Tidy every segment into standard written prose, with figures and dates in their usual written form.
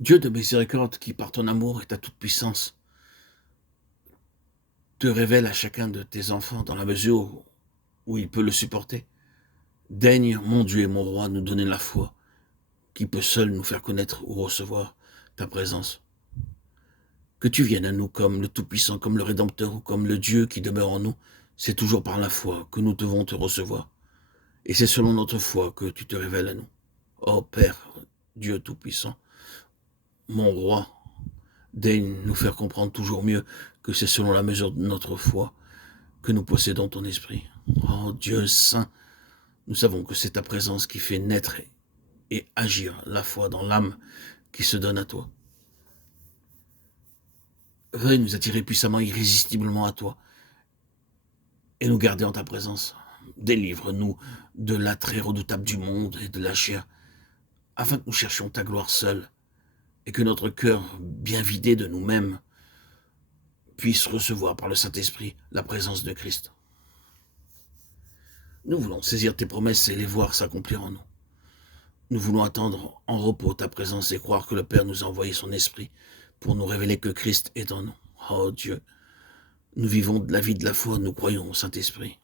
Dieu de miséricorde, qui par ton amour et ta toute-puissance, te révèle à chacun de tes enfants dans la mesure où il peut le supporter. Daigne, mon Dieu et mon roi, nous donner la foi qui peut seule nous faire connaître ou recevoir ta présence. Que tu viennes à nous comme le Tout-Puissant, comme le Rédempteur ou comme le Dieu qui demeure en nous, c'est toujours par la foi que nous devons te recevoir. Et c'est selon notre foi que tu te révèles à nous. Ô Père, Dieu Tout-Puissant, mon roi, daigne nous faire comprendre toujours mieux que c'est selon la mesure de notre foi que nous possédons ton esprit. Oh Dieu Saint, nous savons que c'est ta présence qui fait naître et agir la foi dans l'âme qui se donne à toi. Veuille nous attirer puissamment, irrésistiblement à toi et nous garder en ta présence. Délivre-nous de l'attrait redoutable du monde et de la chair, afin que nous cherchions ta gloire seule et que notre cœur, bien vidé de nous-mêmes, puisse recevoir par le Saint-Esprit la présence de Christ. Nous voulons saisir tes promesses et les voir s'accomplir en nous. Nous voulons attendre en repos ta présence et croire que le Père nous a envoyé son Esprit pour nous révéler que Christ est en nous. Oh Dieu, nous vivons de la vie de la foi, nous croyons au Saint-Esprit.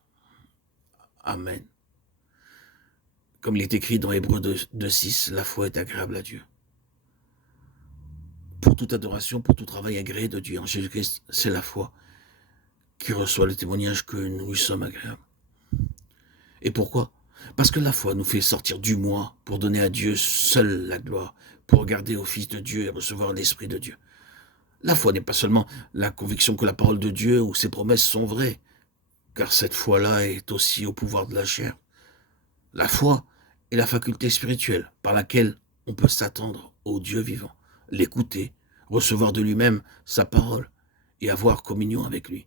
Amen. Comme il est écrit dans Hébreux 2:6, la foi est agréable à Dieu. Pour toute adoration, pour tout travail agréé de Dieu en Jésus-Christ, c'est la foi qui reçoit le témoignage que nous lui sommes agréables. Et pourquoi? Parce que la foi nous fait sortir du moi pour donner à Dieu seul la gloire, pour regarder au Fils de Dieu et recevoir l'Esprit de Dieu. La foi n'est pas seulement la conviction que la parole de Dieu ou ses promesses sont vraies, car cette foi-là est aussi au pouvoir de la chair. La foi est la faculté spirituelle par laquelle on peut s'attendre au Dieu vivant, l'écouter, recevoir de lui-même sa parole et avoir communion avec lui.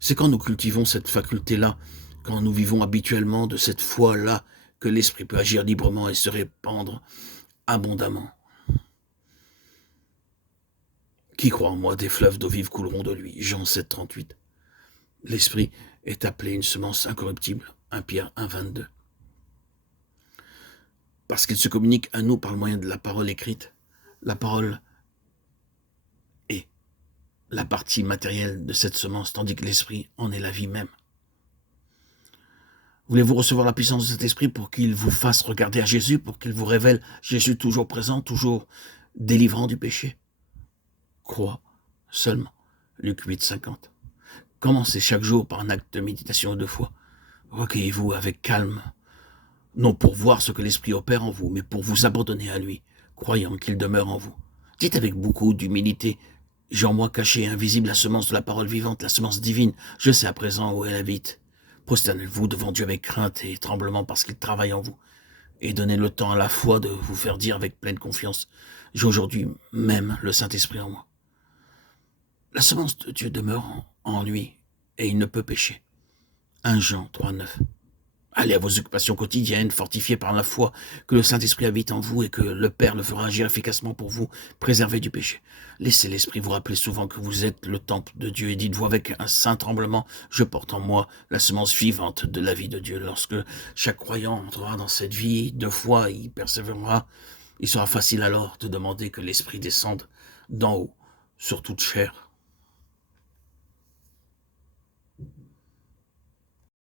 C'est quand nous cultivons cette faculté-là, quand nous vivons habituellement de cette foi-là, que l'Esprit peut agir librement et se répandre abondamment. Qui croit en moi, des fleuves d'eau vive couleront de lui. Jean 7,38. L'Esprit est appelé une semence incorruptible. 1 Pierre 1,22. Parce qu'il se communique à nous par le moyen de la parole écrite. La parole est la partie matérielle de cette semence, tandis que l'Esprit en est la vie même. Voulez-vous recevoir la puissance de cet Esprit pour qu'il vous fasse regarder à Jésus, pour qu'il vous révèle Jésus toujours présent, toujours délivrant du péché? Crois seulement. Luc 8,50. Commencez chaque jour par un acte de méditation et de foi. Recueillez-vous avec calme, non pour voir ce que l'Esprit opère en vous, mais pour vous abandonner à lui, croyant qu'il demeure en vous. Dites avec beaucoup d'humilité: j'ai en moi caché et invisible la semence de la parole vivante, la semence divine. Je sais à présent où elle habite. Prosternez-vous devant Dieu avec crainte et tremblement parce qu'il travaille en vous. Et donnez le temps à la foi de vous faire dire avec pleine confiance: j'ai aujourd'hui même le Saint-Esprit en moi. La semence de Dieu demeure en lui et il ne peut pécher. 1 Jean 3,9. Allez à vos occupations quotidiennes, fortifiées par la foi que le Saint-Esprit habite en vous et que le Père le fera agir efficacement pour vous, préserver du péché. Laissez l'Esprit vous rappeler souvent que vous êtes le temple de Dieu et dites-vous avec un saint tremblement: je porte en moi la semence vivante de la vie de Dieu. Lorsque chaque croyant entrera dans cette vie de foi, il persévérera. Il sera facile alors de demander que l'Esprit descende d'en haut sur toute chair.